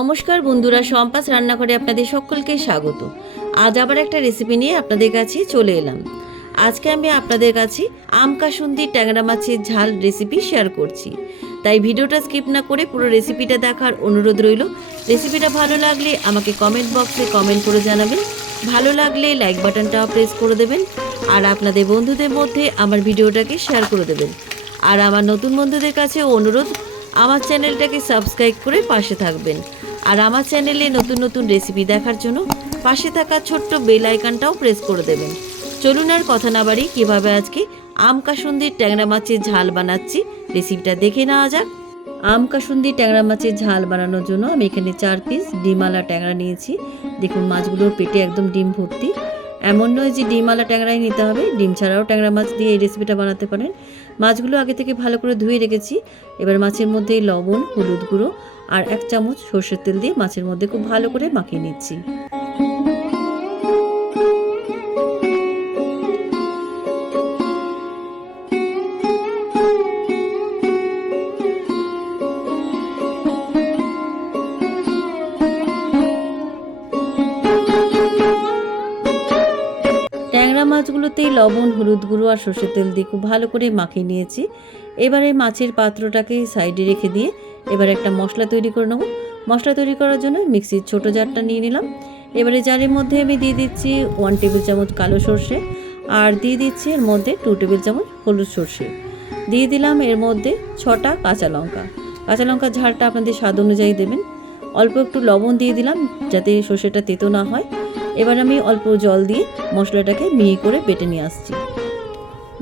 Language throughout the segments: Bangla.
নমস্কার বন্ধুরা, সম্পাস রান্নাঘরে আপনাদের সকলকে স্বাগত। আজ আবার একটা রেসিপি নিয়ে আপনাদের কাছে চলে এলাম। আজকে আমি আপনাদের কাছে আম কাসুন্দি ট্যাংরা মাছের ঝাল রেসিপি শেয়ার করছি, তাই ভিডিওটা স্কিপ না করে পুরো রেসিপিটা দেখার অনুরোধ রইল। রেসিপিটা ভালো লাগলে আমাকে কমেন্ট বক্সে কমেন্ট করে জানাবেন, ভালো লাগলে লাইক বাটনটা প্রেস করে দেবেন, আর আপনাদের বন্ধুদের মধ্যে আমার ভিডিওটাকে শেয়ার করে দেবেন। আর আমার নতুন বন্ধুদের কাছে অনুরোধ, আমার চ্যানেলটাকে সাবস্ক্রাইব করে পাশে থাকবেন। আর আমার চ্যানেলে নতুন নতুন রেসিপি দেখার জন্য পাশে থাকা ছোট্ট বেল আইকনটাও প্রেস করে দেবেন। চলুন আর কথা না বাড়ি, কীভাবে আজকে আম কাসুন্দির ট্যাংরা মাছের ঝাল বানাচ্ছি রেসিপিটা দেখে নেওয়া যাক। আম কাসুন্দি ট্যাংরা মাছের ঝাল বানানোর জন্য আমি এখানে 4 পিস ডিমওয়ালা ট্যাংরা নিয়েছি। দেখুন মাছগুলোর পেটে একদম ডিম ভর্তি। এমন নয় যে ডিমওয়ালা ট্যাংরাই নিতে হবে, ডিম ছাড়াও ট্যাংরা মাছ দিয়ে এই রেসিপিটা বানাতে পারেন। মাছগুলো আগে থেকে ভালো করে ধুয়ে রেখেছি। এবার মাছের মধ্যে লবণ, হলুদ গুঁড়ো আর 1 চামচ সর্ষের তেল দিয়ে মাছের মধ্যে খুব ভালো করে মাখিয়ে নিচ্ছি। ট্যাংরা মাছগুলোতে লবণ, হলুদ গুঁড়ো আর সর্ষের তেল দিয়ে খুব ভালো করে মাখিয়ে নিয়েছি। এবারে মাছের পাত্রটাকে সাইডে রেখে দিয়ে এবার একটা মশলা তৈরি করে নেব। মশলা তৈরি করার জন্য মিক্সির ছোট জারটা নিয়ে নিলাম। এবারে জারের মধ্যে আমি দিয়ে দিচ্ছি 1 টেবিল চামচ কালো সর্ষে, আর দিয়ে দিচ্ছি এর মধ্যে 2 টেবিল চামচ হলুদ সর্ষে, দিয়ে দিলাম এর মধ্যে 6টা কাঁচা লঙ্কা। কাঁচা লঙ্কার ঝালটা আপনাদের স্বাদ অনুযায়ী দেবেন। অল্প একটু লবণ দিয়ে দিলাম যাতে সর্ষেটা তেতো না হয়। এবার আমি অল্প জল দিয়ে মশলাটাকে মিহি করে বেটে নিয়ে আসছি।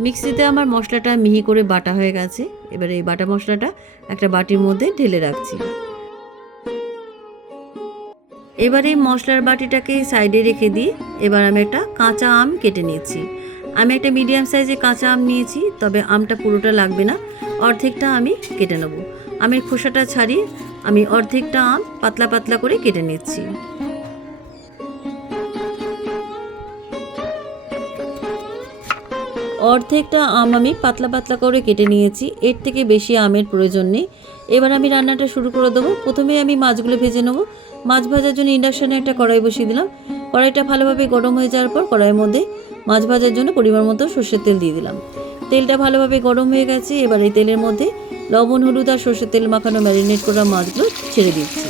মিক্সিতে আমার মশলাটা মিহি করে বাটা হয়ে গেছে। এবার এই বাটা মশলাটা একটা বাটির মধ্যে ঢেলে রাখছি। এবার এই মশলার বাটিটাকে সাইডে রেখে দিয়ে এবার আমি একটা কাঁচা আম কেটে নিয়েছি। আমি একটা মিডিয়াম সাইজের কাঁচা আম নিয়েছি, তবে আমটা পুরোটা লাগবে না, অর্ধেকটা আমি কেটে নেব। আমের খোসাটা ছাড়িয়ে আমি অর্ধেকটা আম পাতলা পাতলা করে কেটে নিচ্ছি। অর্ধেকটা আম আমি পাতলা পাতলা করে কেটে নিয়েছি, এর থেকে বেশি আমের প্রয়োজন নেই। এবার আমি রান্নাটা শুরু করে দেবো। প্রথমে আমি মাছগুলো ভেজে নেব। মাছ ভাজার জন্য ইন্ডাকশানে একটা কড়াই বসিয়ে দিলাম। কড়াইটা ভালোভাবে গরম হয়ে যাওয়ার পর কড়াইয়ের মধ্যে মাছ ভাজার জন্য পরিমাণ মতো সর্ষের তেল দিয়ে দিলাম। তেলটা ভালোভাবে গরম হয়ে গেছে। এবার এই তেলের মধ্যে লবণ, হলুদ আর সর্ষের তেল মাখানো ম্যারিনেট করা মাছগুলো ছেড়ে দিচ্ছি।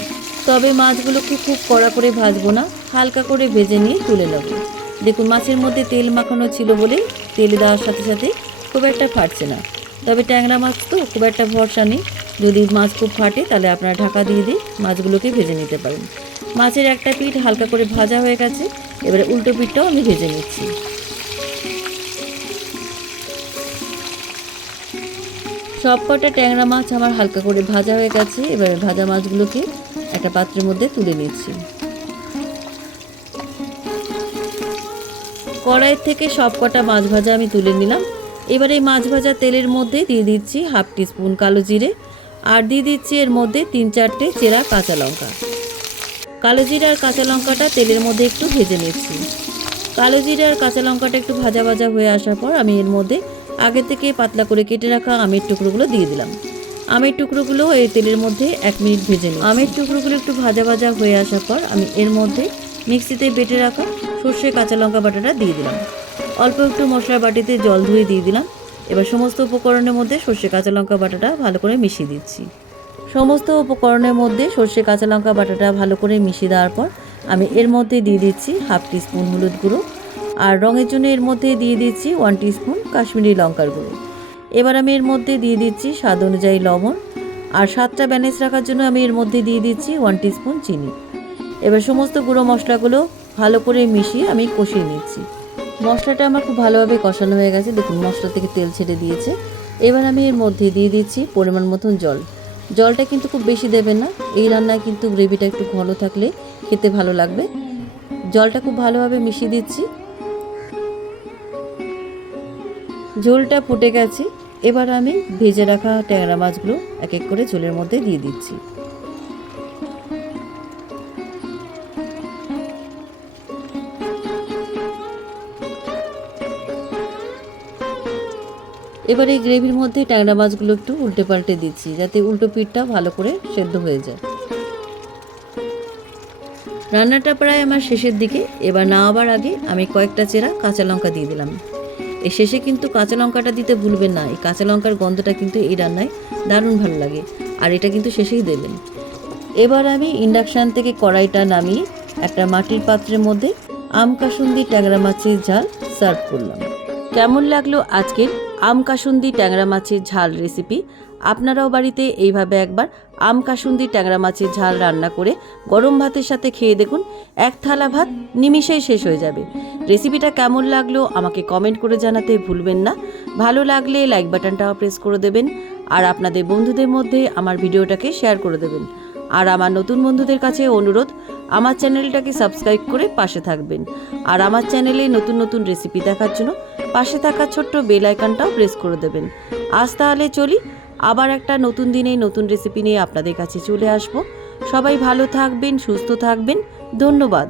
তবে মাছগুলোকে খুব কড়া করে ভাজবো না, হালকা করে ভেজে নিয়ে তুলে নেব। দেখুন মাছের মধ্যে তেল মাখানো ছিল বলে তেল দেওয়ার সাথে সাথে খুব একটা ফাটছে না। তবে ট্যাংরা মাছ তো খুব একটা ভরসা নেই, যদি মাছ খুব ফাটে তাহলে আপনারা ঢাকা দিয়ে দিয়ে মাছগুলোকে ভেজে নিতে পারেন। মাছের একটা পিঠ হালকা করে ভাজা হয়ে গেছে। এবারে উল্টো পিঠটাও আমি ভেজে নিচ্ছি। সব কটা ট্যাংরা মাছ আমার হালকা করে ভাজা হয়ে গেছে। এবারে ভাজা মাছগুলোকে একটা পাত্রের মধ্যে তুলে নিচ্ছি। কড়াইয়ের থেকে সব কটা মাছ ভাজা আমি তুলে নিলাম। এবার এই মাছ ভাজা তেলের মধ্যে দিয়ে দিচ্ছি 1/2 টিস্পুন কালো জিরে, আর দিয়ে দিচ্ছি এর মধ্যে 3-4টে চেরা কাঁচা লঙ্কা। কালো জিরে আর কাঁচা লঙ্কাটা তেলের মধ্যে একটু ভেজে নিচ্ছি। কালো জিরে আর কাঁচা লঙ্কাটা একটু ভাজা ভাজা হয়ে আসার পর আমি এর মধ্যে আগে থেকে পাতলা করে কেটে রাখা আমের টুকরোগুলো দিয়ে দিলাম। আমের টুকরোগুলো এই তেলের মধ্যে 1 মিনিট ভেজে নিই। আমের টুকরোগুলো একটু ভাজা ভাজা হয়ে আসার পর আমি এর মধ্যে মিক্সিতে বেটে রাখা সর্ষে কাঁচা লঙ্কা বাটাটা দিয়ে দিলাম। অল্প একটু মশলার বাটিতে জল ধুয়ে দিয়ে দিলাম। এবার সমস্ত উপকরণের মধ্যে সর্ষে কাঁচা লঙ্কা বাটাটা ভালো করে মিশিয়ে দিচ্ছি। সমস্ত উপকরণের মধ্যে সর্ষে কাঁচা লঙ্কা বাটাটা ভালো করে মিশিয়ে দেওয়ার পর আমি এর মধ্যে দিয়ে দিচ্ছি 1/2 টিস্পুন হলুদ গুঁড়ো, আর রঙের জন্য এর মধ্যে দিয়ে দিচ্ছি 1 টিস্পুন কাশ্মীরি লঙ্কার গুঁড়ো। এবার আমি এর মধ্যে দিয়ে দিচ্ছি স্বাদ অনুযায়ী লবণ, আর স্বাদটা ব্যালেন্স রাখার জন্য আমি এর মধ্যে দিয়ে দিচ্ছি 1 টিস্পুন চিনি। এবার সমস্ত গুঁড়ো মশলাগুলো ভালো করে মিশিয়ে আমি কষিয়ে নিচ্ছি। মশলাটা আমার খুব ভালোভাবে কষানো হয়ে গেছে। দেখুন মশলা থেকে তেল ছেড়ে দিয়েছে। এবার আমি এর মধ্যে দিয়ে দিচ্ছি পরিমাণ মতন জল। জলটা কিন্তু খুব বেশি দেবেন না, এই রান্নায় কিন্তু গ্রেভিটা একটু ঘন থাকলে খেতে ভালো লাগবে। জলটা খুব ভালোভাবে মিশিয়ে দিচ্ছি। ঝোলটা ফুটে গেছে। এবার আমি ভেজে রাখা ট্যাংরা মাছগুলো এক এক করে ঝোলের মধ্যে দিয়ে দিচ্ছি। এবার এই গ্রেভির মধ্যে ট্যাংরা মাছগুলো একটু উল্টে পাল্টে দিচ্ছি যাতে উল্টো পিঠটা ভালো করে সেদ্ধ হয়ে যায়। রান্নাটা প্রায় আমার শেষের দিকে। এবার নামাবার আগে আমি কয়েকটা চেরা কাঁচা লঙ্কা দিয়ে দিলাম। এই শেষে কিন্তু কাঁচা লঙ্কাটা দিতে ভুলবেন না, এই কাঁচা লঙ্কার গন্ধটা কিন্তু এই রান্নায় দারুণ ভালো লাগে, আর এটা কিন্তু শেষেই দেবেন। এবার আমি ইন্ডাকশান থেকে কড়াইটা নামিয়ে একটা মাটির পাত্রের মধ্যে আম কাসুন্দি ট্যাংরা মাছের ঝাল সার্ভ করলাম। কেমন লাগলো আজকের আম কাসুন্দি ট্যাংরা মাছের ঝাল রেসিপি? আপনারাও বাড়িতে এইভাবে একবার আম কাসুন্দি ট্যাংরা মাছের ঝাল রান্না করে গরম ভাতের সাথে খেয়ে দেখুন, এক থালা ভাত নিমিষেই শেষ হয়ে যাবে। রেসিপিটা কেমন লাগলো আমাকে কমেন্ট করে জানাতে ভুলবেন না। ভালো লাগলে লাইক বাটনটাও প্রেস করে দেবেন, আর আপনাদের বন্ধুদের মধ্যে আমার ভিডিওটাকে শেয়ার করে দেবেন। আর আমার নতুন বন্ধুদের কাছে অনুরোধ, আমার চ্যানেলটাকে সাবস্ক্রাইব করে পাশে থাকবেন। আর আমার চ্যানেলে নতুন নতুন রেসিপি দেখার জন্য পাশে থাকা ছোট্ট বেল আইকনটাও প্রেস করে দেবেন। আজ তাহলে চলি, আবার একটা নতুন দিনে নতুন রেসিপি নিয়ে আপনাদের কাছে চলে আসব। সবাই ভালো থাকবেন, সুস্থ থাকবেন। ধন্যবাদ।